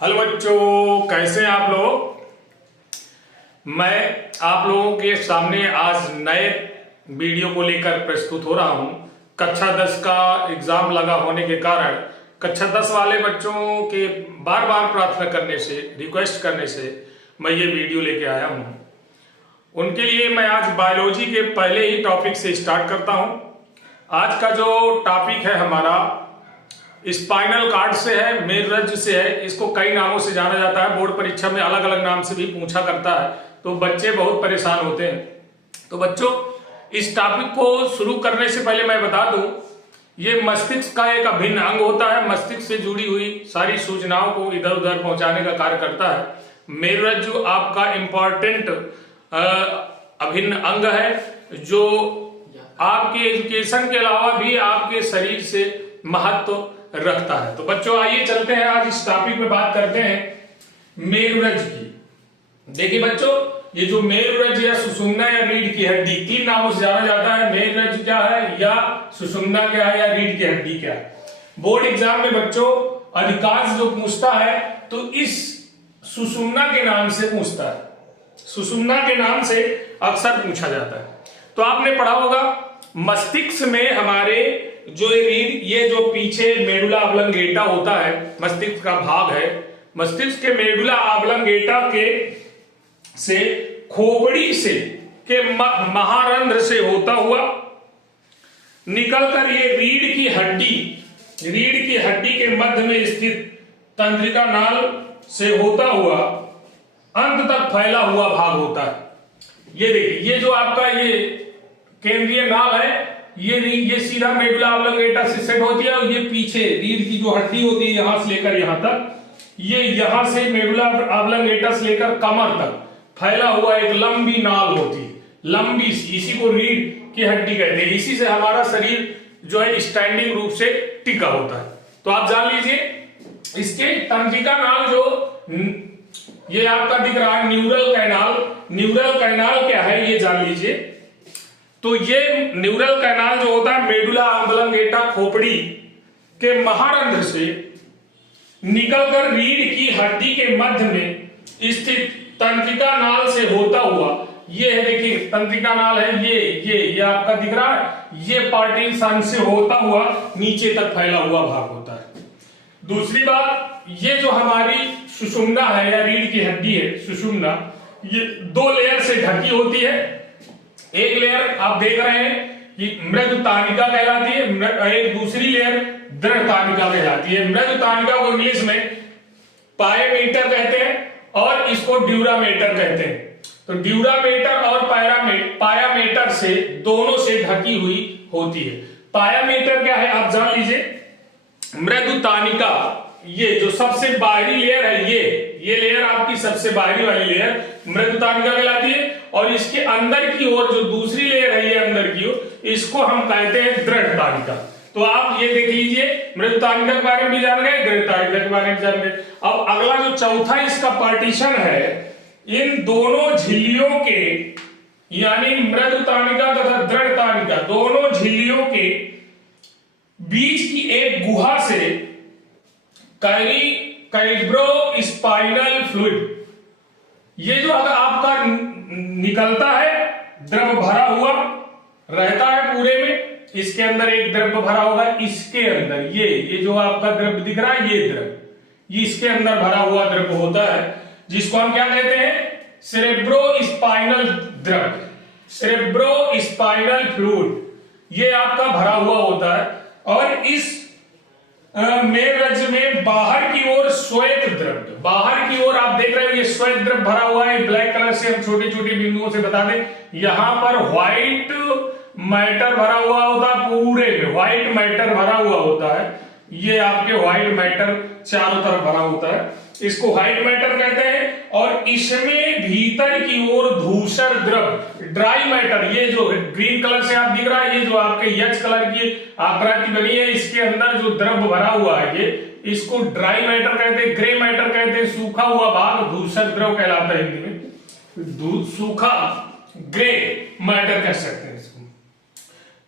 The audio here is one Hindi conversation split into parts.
हेलो बच्चों, कैसे हैं आप लोग। मैं आप लोगों के सामने आज नए वीडियो को लेकर प्रस्तुत हो रहा हूं। कक्षा 10 का एग्जाम लगा होने के कारण कक्षा 10 वाले बच्चों के बार बार प्रार्थना करने से, रिक्वेस्ट करने से मैं ये वीडियो लेके आया हूं। उनके लिए मैं आज बायोलॉजी के पहले ही टॉपिक से स्टार्ट करता हूं। आज का जो टॉपिक है हमारा स्पाइनल कार्ड से है, मेरुरज्जु से है। इसको कई नामों से जाना जाता है, बोर्ड परीक्षा में अलग अलग नाम से भी पूछा करता है, तो बच्चे बहुत परेशान होते हैं। तो बच्चों, इस टॉपिक को शुरू करने से पहले मैं बता दूं, ये मस्तिष्क का एक अभिन्न अंग होता है। मस्तिष्क से जुड़ी हुई सारी सूचनाओं को इधर उधर पहुंचाने का कार्य करता है। मेरुरज्जु आपका इंपॉर्टेंट अभिन्न अंग है, जो आपके एजुकेशन के अलावा भी आपके शरीर से महत्व रखता है। तो बच्चों, आइए चलते हैं, आज इस टॉपिक पे बात करते हैं मेरुरज्जु की। देखिए बच्चों, ये जो मेरुरज्जु या सुषुम्ना या रीढ़ की हड्डी, तीन नामों से जाना जाता है। मेरुरज्जु क्या है, या सुषुम्ना क्या है, या रीढ़ की हड्डी क्या है। बोर्ड एग्जाम में बच्चों अधिकांश जो पूछता है तो इस सुषुम्ना के नाम से पूछता है। सुषुम्ना के नाम से अक्सर पूछा जाता है। तो आपने पढ़ा होगा मस्तिष्क में हमारे जो रीढ़, ये जो पीछे मेडुला ऑब्लंगेटा होता है, मस्तिष्क का भाग है। मस्तिष्क के मेडुला ऑब्लंगेटा के से खोपड़ी से के महारंध्र से होता हुआ निकलकर ये रीढ़ की हड्डी के मध्य में स्थित तंत्रिका नाल से होता हुआ अंत तक फैला हुआ भाग होता है। ये देखिए, ये जो आपका ये केंद्रीय नाल है, ये सीधा मेडुला ऑब्लंगेटा से सेट होती है, और ये पीछे रीढ़ की जो हड्डी होती है यहां से लेकर यहां तक, ये यहां से मेडुला ऑब्लंगेटा से लेकर कमर तक फैला हुआ एक लंबी नाल होती है। लंबी, इसी को रीढ़ की हड्डी कहते हैं। इसी से हमारा शरीर जो है स्टैंडिंग रूप से टिका होता है। तो आप जान लीजिए, इसके तंत्रिका नाल जो ये आपका दिख रहा है न्यूरल कैनाल। न्यूरल कैनाल क्या है ये जान लीजिए। तो ये न्यूरल कैनाल जो होता है मेडुला ऑब्लंगेटा खोपड़ी के महारंध्र से निकलकर रीढ़ की हड्डी के मध्य में स्थित तंत्रिका नाल से होता हुआ, ये है देखिए तंत्रिका नाल है, ये आपका दिख रहा है, ये पार्टीशन से होता हुआ नीचे तक फैला हुआ भाग होता है। दूसरी बात, ये जो हमारी सुषुम्ना है या रीढ़ की हड्डी है सुषुम्ना, ये दो लेयर से ढकी होती है। एक लेयर आप देख रहे हैं कि मृदु तानिका कहलाती है, एक दूसरी लेयर दृढ़ तानिका कहलाती है। मृदु तानिका को इंग्लिश में पायमीटर कहते हैं और इसको ड्यूरामेटर कहते हैं। तो ड्यूरामेटर और पायामेटर से दोनों से ढकी हुई होती है। पायामेटर क्या है आप जान लीजिए। मृदु तानिका, ये जो सबसे बाहरी लेयर है, ये लेयर आपकी सबसे बाहरी वाली लेयर मृदु तानिका कहलाती है, और इसके अंदर की ओर जो दूसरी लेयर है, ये अंदर की ओर, इसको हम कहते हैं दृढ़ तानिका। तो आप ये देख लीजिए, मृदु तानिका के बारे में भी जान गए, दृढ़ तानिका के बारे में जान गए। अब अगला जो चौथा इसका पार्टीशन है, इन दोनों झिल्लियों के, यानी मृदु तानिका तथा दृढ़ तानिका दोनों झिल्लियों के बीच की एक गुहा से कैल्ब्रो स्पाइनल फ्लूइड, ये जो अगर आपका निकलता है, द्रव भरा हुआ रहता है पूरे में, इसके अंदर एक द्रव भरा होगा, इसके अंदर ये जो आपका द्रव दिख रहा है, ये द्रव, ये इसके अंदर भरा हुआ द्रव होता है, जिसको हम क्या कहते हैं, सेरेब्रो स्पाइनल द्रव, सेरेब्रो स्पाइनल फ्लूइड, ये आपका भरा हुआ होता है। और इस मेरुरज्जु में बाहर की ओर श्वेत द्रव, बाहर की ओर आप देख रहे हैं ये श्वेत द्रव भरा हुआ है। ब्लैक कलर से हम छोटे छोटे बिंदुओं से बता दें, यहां पर व्हाइट मैटर भरा हुआ होता है, पूरे में व्हाइट मैटर भरा हुआ होता है। ये आपके व्हाइट मैटर चारों तरफ भरा होता है, इसको व्हाइट मैटर कहते हैं। और इसमें भीतर की ओर धूसर द्रव, ड्राई मैटर, ये जो ग्रीन कलर से आप दिख रहा है, ये जो आपके यच कलर की आकृति बनी है, इसके अंदर जो द्रव भरा हुआ है, ये इसको ड्राई मैटर कहते हैं, ग्रे मैटर कहते हैं। सूखा हुआ भाग धूसर द्रव कहलाता है हिंदी में, सूखा ग्रे मैटर कह सकते हैं इसको।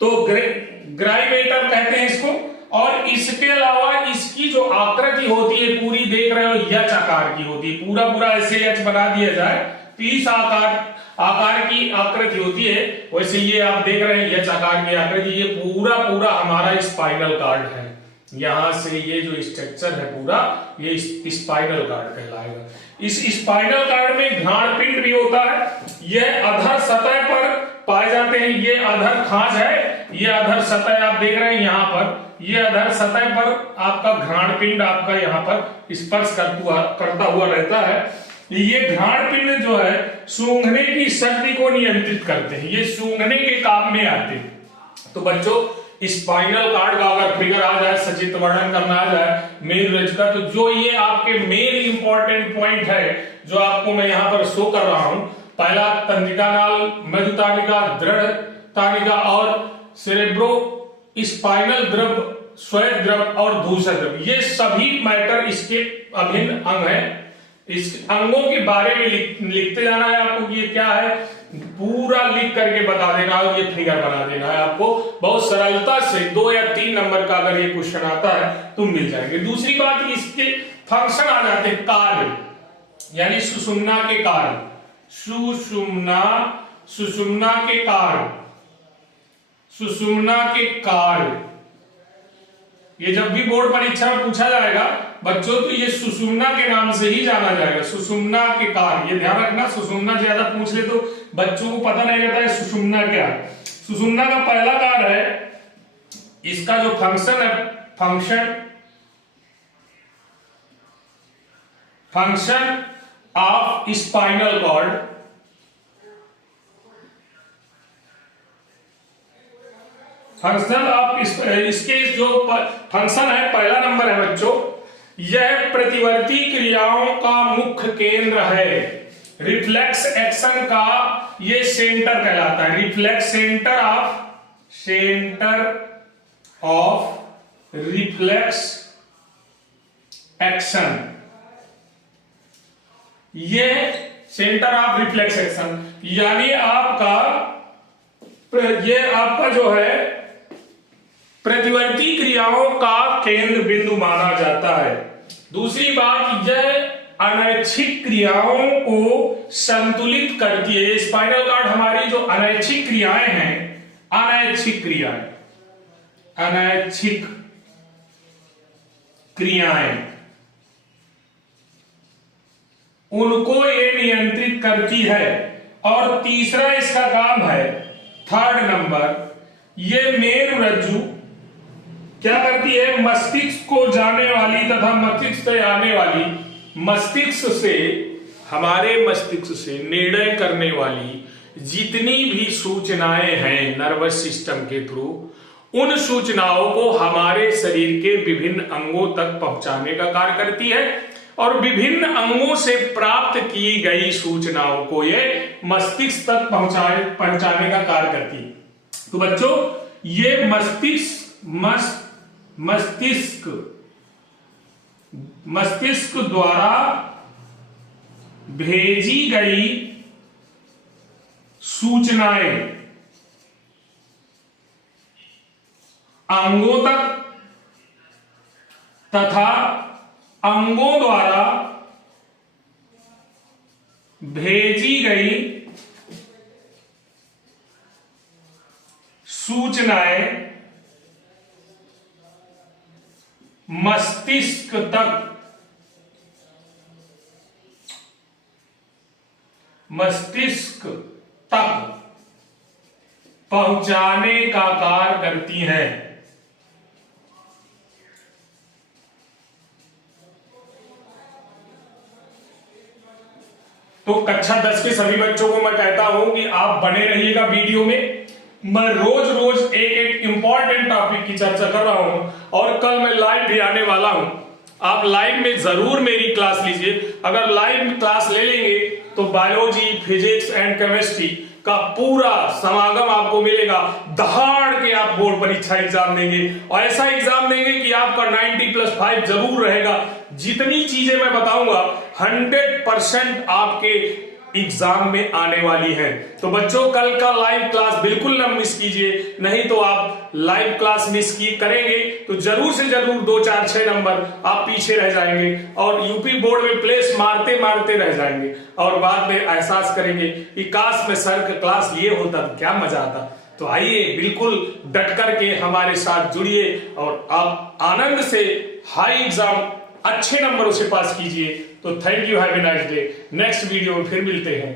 तो ग्राई मैटर कहते हैं इसको। और इसके अलावा इसकी जो आकृति होती है पूरी देख रहे हो एच आकार की होती है, पूरा पूरा ऐसे एच बना दिया जाए तो इस आकार की आकृति होती है। वैसे ये आप देख रहे हैं एच आकार की आकृति, ये पूरा पूरा हमारा स्पाइनल कार्ड है। यहां से ये जो स्ट्रक्चर है पूरा ये स्पाइनल कार्ड कहलाएगा। इस स्पाइनल कार्ड में घ्राण पिंड भी होता है, यह अधर सतह पर पाए जाते हैं। ये अधर खांच है, ये अधर सतह आप देख रहे हैं यहाँ पर, ये अधर सतह पर आपका घ्राण पिंड आपका यहाँ पर स्पर्श करता हुआ रहता है। ये घ्राण पिंड जो है सूंघने की शक्ति को नियंत्रित करते हैं, ये सूंघने के काम में आते हैं। तो बच्चों स्पाइनल कार्ड का अगर फिगर आ जाए, सचित्र वर्णन करना आ जाए मेरुरज्जु का, तो जो ये आपके मेन इंपॉर्टेंट पॉइंट है जो आपको मैं यहाँ पर शो कर रहा हूं, पहला तंत्रिका नाल, मृदुतानिका, दृढ़ तानिका और सेरेब्रो स्पाइनल द्रव, श्वेत द्रव और धूसर द्रव, ये सभी मैटर इसके अभिन्न अंग है। इस अंगों के बारे में लिखते जाना है आपको कि ये क्या है, पूरा लिख करके बता देना है, ये फिगर बना देना है आपको। बहुत सरलता से 2 या 3 नंबर का अगर ये क्वेश्चन आता है तो मिल जाएंगे। दूसरी बात, इसके फंक्शन आ जाते हैं, कार्य, यानी सुषुम्ना के कार्य, सुषुम्ना के कार्य, सुषुम्ना के कार्य। ये जब भी बोर्ड परीक्षा में पूछा जाएगा बच्चों तो ये सुषुम्ना के नाम से ही जाना जाएगा, सुषुम्ना के कार्य। ये ध्यान रखना, सुषुम्ना ज्यादा पूछ ले तो बच्चों को पता नहीं रहता है सुषुम्ना क्या है। सुषुम्ना का पहला कार्य है, इसका जो फंक्शन है, function of spinal cord, function of इसके जो फंक्शन है पहला नंबर है बच्चों, यह प्रतिवर्ती क्रियाओं का मुख्य केंद्र है। रिफ्लेक्स एक्शन का ये सेंटर कहलाता है, reflex centre of reflex action, ये सेंटर ऑफ रिफ्लेक्स एक्शन, यानी आपका जो है प्रतिवर्ती क्रियाओं का केंद्र बिंदु माना जाता है। दूसरी बात, यह अनैच्छिक क्रियाओं को संतुलित करती है। स्पाइनल कार्ड हमारी जो अनैच्छिक क्रियाएं हैं, अनैच्छिक क्रियाएं उनको ये नियंत्रित करती है। और तीसरा इसका काम है, थर्ड नंबर, ये मेरुरज्जु क्या करती है, मस्तिष्क को जाने वाली तथा मस्तिष्क से आने वाली, हमारे मस्तिष्क से निर्णय करने वाली जितनी भी सूचनाएं हैं नर्वस सिस्टम के थ्रू, उन सूचनाओं को हमारे शरीर के विभिन्न अंगों तक पहुंचाने का कार्य करती है। और विभिन्न अंगों से प्राप्त की गई सूचनाओं को ये मस्तिष्क तक पहुंचाने का कार्य करती है। तो बच्चों ये मस्तिष्क द्वारा भेजी गई सूचनाएं अंगों तक तथा अंगों द्वारा भेजी गई सूचनाएं मस्तिष्क तक पहुंचाने का कार्य करती हैं। तो कक्षा 10 के सभी बच्चों को मैं कहता हूं कि आप बने रहिएगा वीडियो में। मैं रोज एक इंपॉर्टेंट टॉपिक की चर्चा कर रहा हूं और कल मैं लाइव भी आने वाला हूं। आप लाइव में जरूर मेरी क्लास लीजिए। अगर लाइव में क्लास ले लेंगे तो बायोलॉजी, फिजिक्स एंड केमिस्ट्री का पूरा समागम आपको मिलेगा। दहाड़ के आप बोर्ड परीक्षा एग्जाम देंगे और ऐसा एग्जाम देंगे कि आपका 90+5 जरूर रहेगा। जितनी चीजें मैं बताऊंगा 100% आपके एग्जाम में आने वाली है। तो बच्चों कल का लाइव क्लास बिल्कुल ना मिस कीजिए, नहीं तो आप लाइव क्लास मिस करेंगे तो जरूर से जरूर 2 4 6 नंबर आप पीछे रह जाएंगे और यूपी बोर्ड में प्लेस मारते मारते रह जाएंगे और बाद में एहसास करेंगे कि काश में सर का क्लास ये होता तो क्या मजा आता। तो आइए बिल्कुल डट करके हमारे साथ जुड़िए और आप आनंद से हाई एग्जाम अच्छे नंबरों से पास कीजिए। तो thank you, have a nice day. Next video में फिर मिलते हैं।